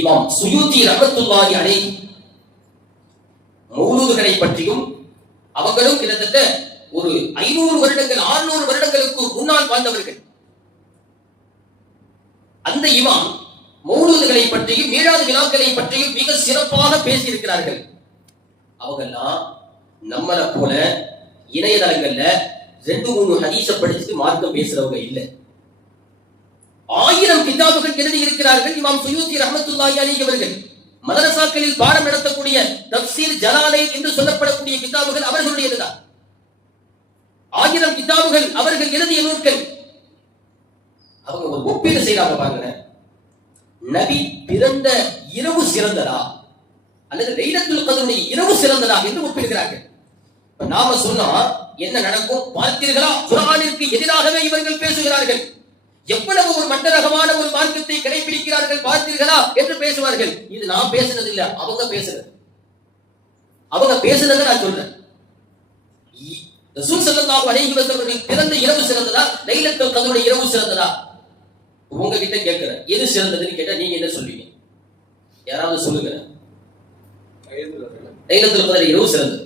இமாம் சுயூத்தி ரஹ்மத்துல்லாஹி அலைஹி மௌலூதுகளை பற்றியும் அவங்களும் கிட்டத்தட்ட ஒரு 500 வருடங்கள் 600 வருடங்களுக்கு முன்னால் வாழ்ந்தவர்கள். அந்த இமாம் மௌலூதுகளை பற்றியும் மீலாது விழாக்களை பற்றியும் மிக சிறப்பாக பேசியிருக்கிறார்கள். அவங்கெல்லாம் நம்மள போல இணையதளங்கள்ல 2-3 ஹதீஸ படிச்சுட்டு மார்க்கம் பேசுறவங்க இல்ல. 1000 கிதாபுகள் எழுதி இருக்கிறார்கள் இமாம் சுயூத்தி ரஹ்மத்துல்லாஹி அலைஹி அவர்கள். மதரசாக்களில் பாடம் நடத்தக்கூடிய தஃப்சீர் ஜலாலைன் என்று சொல்லப்படக்கூடிய கிதாபுகள் அவர்களுடையதுதான். 1000 கிதாபுகள் அவர்கள் எழுதிய நூல்கள். அவங்க ஒரு ஒப்பீடு செய்யறாங்க பாருங்க. நபி பிறந்த இரவு சிறந்ததா அல்லது லைலத்துல் கத்ருடைய இரவு சிறந்ததா என்று ஒப்பிடுகிறார்கள். நாம சொன்னா என்ன நடக்கும் பார்த்தீர்களா? குர்ஆனிற்கு எதிராகவே இவர்கள் பேசுகிறார்கள். எவ்வளவு ஒரு மட்டரகமான ஒரு மார்க்கத்தை கடைபிடிக்கிறார்கள் பார்த்தீர்களா என்று பேசுவார்கள். இது நான் பேசுனது இல்ல, அவங்க பேசுறது. அவங்க பேசுனதை நான் சொல்றேன். ரசூல் ஸல்லல்லாஹு அலைஹி வஸல்லம் பிறந்த இரவு சிறந்ததா லைலத்துல் கத்ருடைய இரவு சிறந்ததா? உங்ககிட்ட கேட்கிறேன், எது சிறந்ததுன்னு கேட்டா நீங்க என்ன சொல்வீங்க? யாராவது சொல்லுங்க. லைலத்துல் கத்ருடைய இரவு சிறந்தது.